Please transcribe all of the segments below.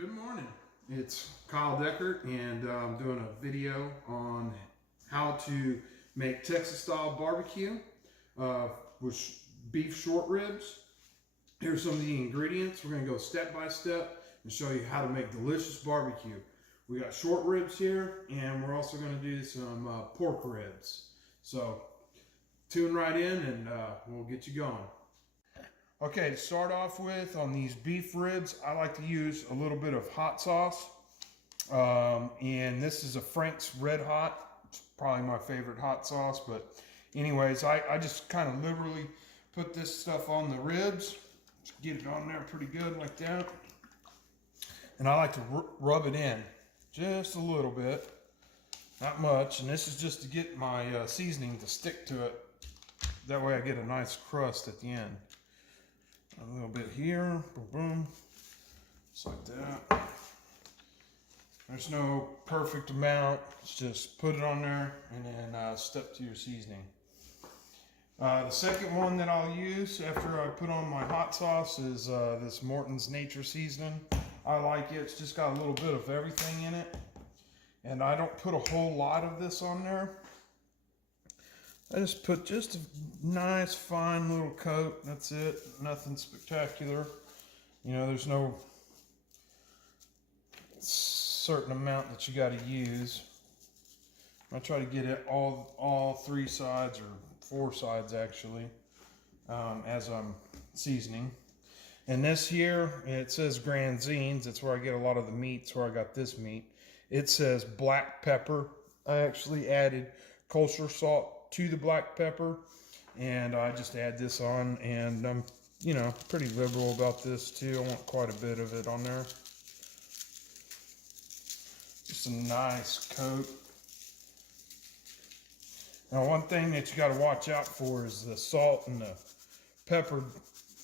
Good morning. It's Kyle Deckert, and I'm doing a video on how to make Texas-style barbecue with beef short ribs. Here's some of the ingredients. We're going to go step by step and show you how to make delicious barbecue. We got short ribs here, and we're also going to do some pork ribs. So tune right in, and we'll get you going. Okay, to start off with, on these beef ribs, I like to use a little bit of hot sauce. And this is a Frank's Red Hot. It's probably my favorite hot sauce. But anyways, I just kind of liberally put this stuff on the ribs. Just get it on there pretty good like that. And I like to rub it in just a little bit. Not much. And this is just to get my seasoning to stick to it. That way I get a nice crust at the end. A little bit here, boom, boom, just like that. There's no perfect amount, it's just put it on there and then step to your seasoning. The second one that I'll use after I put on my hot sauce is this Morton's Nature Seasoning. I like it, it's just got a little bit of everything in it. And I don't put a whole lot of this on there. I just put just a nice fine little coat, that's it, nothing spectacular. You know, there's no certain amount that you got to use. I try to get it all three sides, or four sides actually, as I'm seasoning. And this here, it says Granzins, that's where I get a lot of the meats, where I got this meat. It says black pepper. I actually added kosher salt to the black pepper, and I just add this on, and I'm, you know, pretty liberal about this too. I want quite a bit of it on there. Just a nice coat. Now, one thing that you got to watch out for is the salt and the pepper.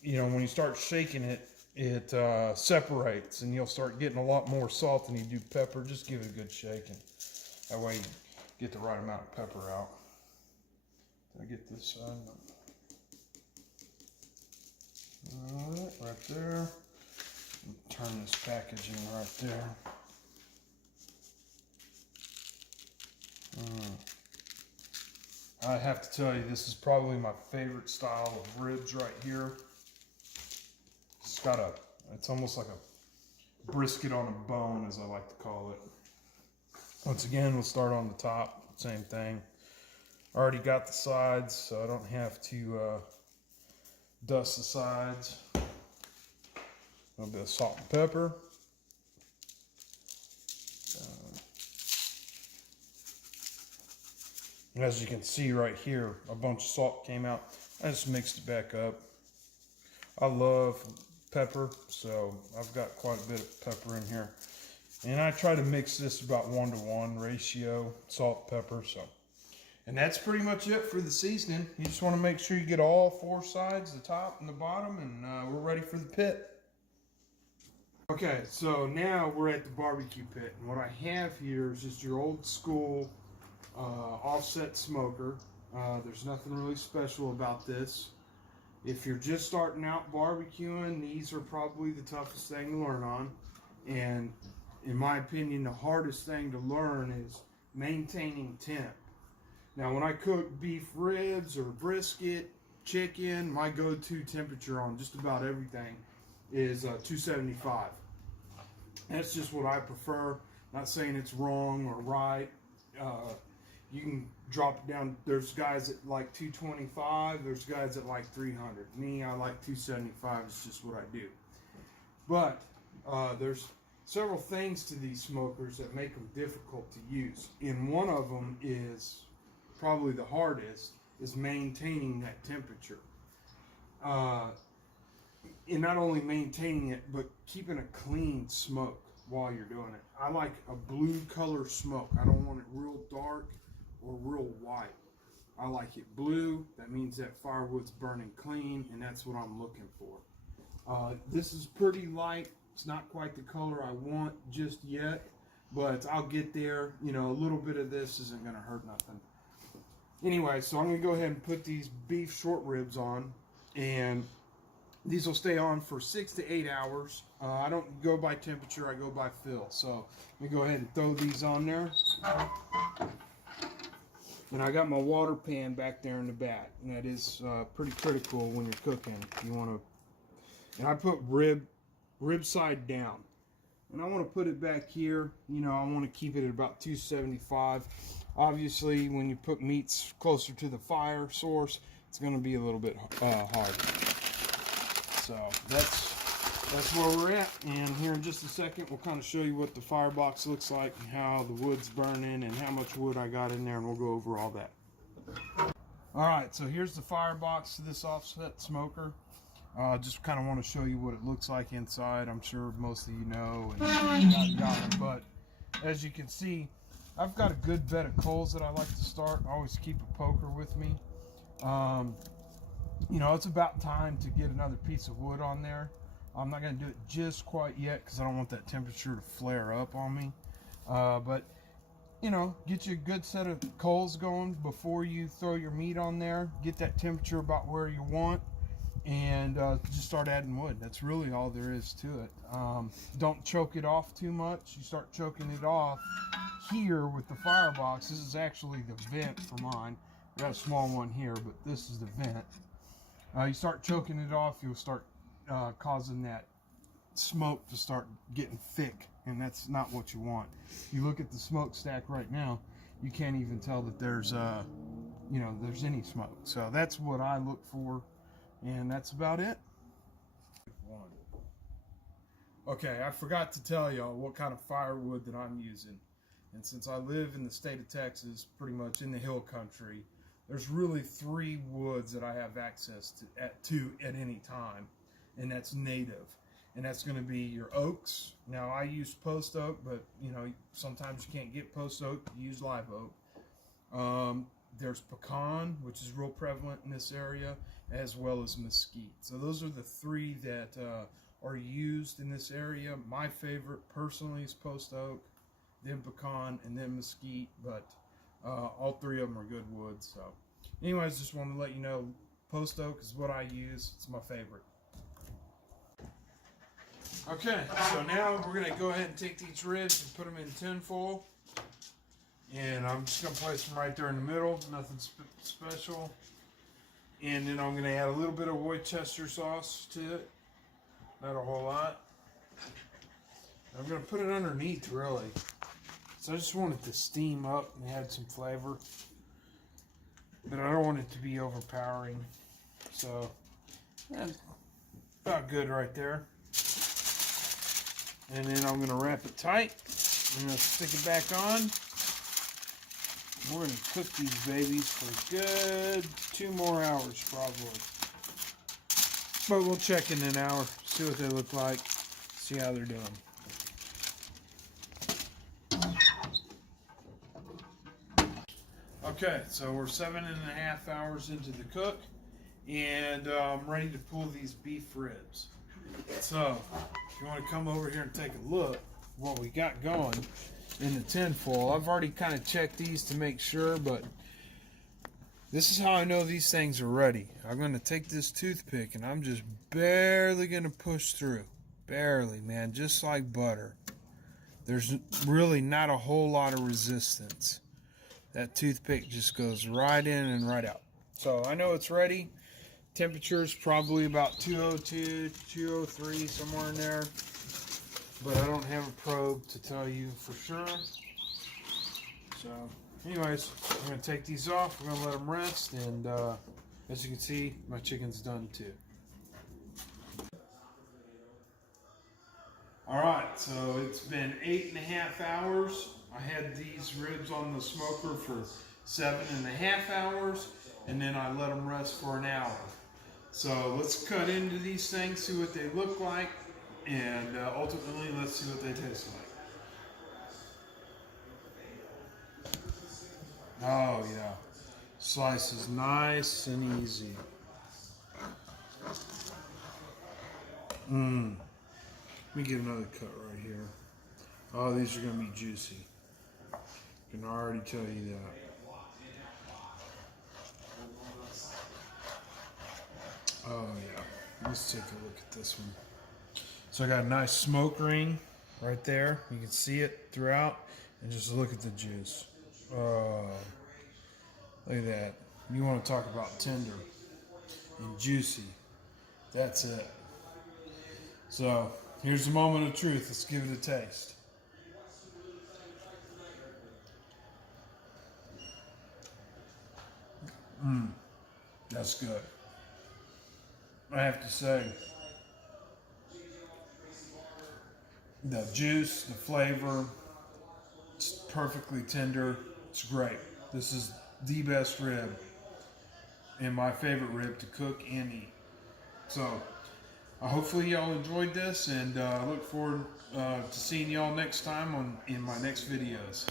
You know, when you start shaking it, it separates, and you'll start getting a lot more salt than you do pepper. Just give it a good shaking. That way you get the right amount of pepper out. I get this side. Alright, right there. Turn this packaging right there. I have to tell you, this is probably my favorite style of ribs right here. It's almost like a brisket on a bone, as I like to call it. Once again, we'll start on the top, same thing. Already got the sides, so I don't have to dust the sides. A little bit of salt and pepper. As you can see right here, a bunch of salt came out. I just mixed it back up. I love pepper, so I've got quite a bit of pepper in here. And I try to mix this about 1-to-1 ratio, salt, pepper, so. And that's pretty much it for the seasoning. You just want to make sure you get all four sides, the top and the bottom, and we're ready for the pit. Okay, so now we're at the barbecue pit. And what I have here is just your old school offset smoker. There's nothing really special about this. If you're just starting out barbecuing, these are probably the toughest thing to learn on. And in my opinion, the hardest thing to learn is maintaining temp. Now, when I cook beef ribs or brisket, chicken, my go-to temperature on just about everything is 275. That's just what I prefer. Not saying it's wrong or right. You can drop it down. There's guys that like 225. There's guys that like 300. Me, I like 275. It's just what I do. But there's several things to these smokers that make them difficult to use. And one of them is probably the hardest, is maintaining that temperature. And not only maintaining it, but keeping a clean smoke while you're doing it. I like a blue color smoke. I don't want it real dark or real white. I like it blue. That means that firewood's burning clean, and that's what I'm looking for. This is pretty light. It's not quite the color I want just yet, but I'll get there. You know, a little bit of this isn't going to hurt nothing. Anyway, so I'm going to go ahead and put these beef short ribs on, and These will stay on for 6 to 8 hours. I don't go by temperature, I go by fill. So let me go ahead and throw these on there. And I got my water pan back there in the back. And that is pretty critical when you're cooking. You want to, and I put rib side down. And I want to put it back here. You know, I want to keep it at about 275. Obviously, when you put meats closer to the fire source, it's going to be a little bit harder. So that's where we're at. And here in just a second, we'll kind of show you what the firebox looks like and how the wood's burning and how much wood I got in there, and we'll go over all that. All right, so here's the firebox to this offset smoker. Just kind of want to show you what it looks like inside. I'm sure most of you know, but as you can see, I've got a good bed of coals that I like to start. I always keep a poker with me. You know, it's about time to get another piece of wood on there. I'm not going to do it just quite yet because I don't want that temperature to flare up on me. But, you know, get you a good set of coals going before you throw your meat on there. Get that temperature about where you want. And just start adding wood. That's really all there is to it. Don't choke it off too much. You start choking it off here with the firebox. This is actually the vent for mine. I got a small one here, but this is the vent. You start choking it off, you'll start causing that smoke to start getting thick, and that's not what you want. You look at the smokestack right now, you can't even tell that there's you know, there's any smoke. So that's what I look for. And that's about it. Okay, I forgot to tell y'all what kind of firewood that I'm using. And since I live in the state of Texas, pretty much in the hill country, there's really 3 woods that I have access to at any time. And that's native. And that's going to be your oaks. Now, I use post oak, but, you know, sometimes you can't get post oak. You use live oak. There's pecan, which is real prevalent in this area, as well as mesquite. So those are the 3 that are used in this area. My favorite personally is post oak, then pecan, and then mesquite, but all 3 of them are good woods. So anyways, just wanted to let you know post oak is what I use. It's my favorite. Okay, so now we're going to go ahead and take these ribs and put them in tin foil. And I'm just going to place them right there in the middle, nothing special. And then I'm going to add a little bit of Worcestershire sauce to it, not a whole lot. I'm going to put it underneath, really. So I just want it to steam up and add some flavor. But I don't want it to be overpowering. So, yeah, about good right there. And then I'm going to wrap it tight. I'm going to stick it back on. We're going to cook these babies for a good 2 more hours, probably. But we'll check in an hour, see what they look like, see how they're doing. Okay, so we're 7.5 hours into the cook, and I'm ready to pull these beef ribs. So, if you want to come over here and take a look what we got going in the tin foil. I've already kind of checked these to make sure, but this is how I know these things are ready. I'm going to take this toothpick and I'm just barely going to push through. Barely, man, just like butter. There's really not a whole lot of resistance. That toothpick just goes right in and right out. So I know it's ready. Temperature is probably about 202, 203, somewhere in there. But I don't have a probe to tell you for sure. So, anyways, I'm going to take these off. We're going to let them rest. And as you can see, my chicken's done too. Alright, so it's been 8.5 hours. I had these ribs on the smoker for 7.5 hours. And then I let them rest for an hour. So let's cut into these things, see what they look like. And ultimately, let's see what they taste like. Oh, yeah. Slice is nice and easy. Let me get another cut right here. Oh, these are going to be juicy. I can already tell you that. Oh, yeah. Let's take a look at this one. So I got a nice smoke ring right there. You can see it throughout. And just look at the juice. Oh, look at that. You want to talk about tender and juicy. That's it. So here's the moment of truth. Let's give it a taste. That's good. I have to say, the juice, the flavor, it's perfectly tender. It's great. This is the best rib and my favorite rib to cook and eat. So, hopefully y'all enjoyed this, and I look forward to seeing y'all next time in my next videos.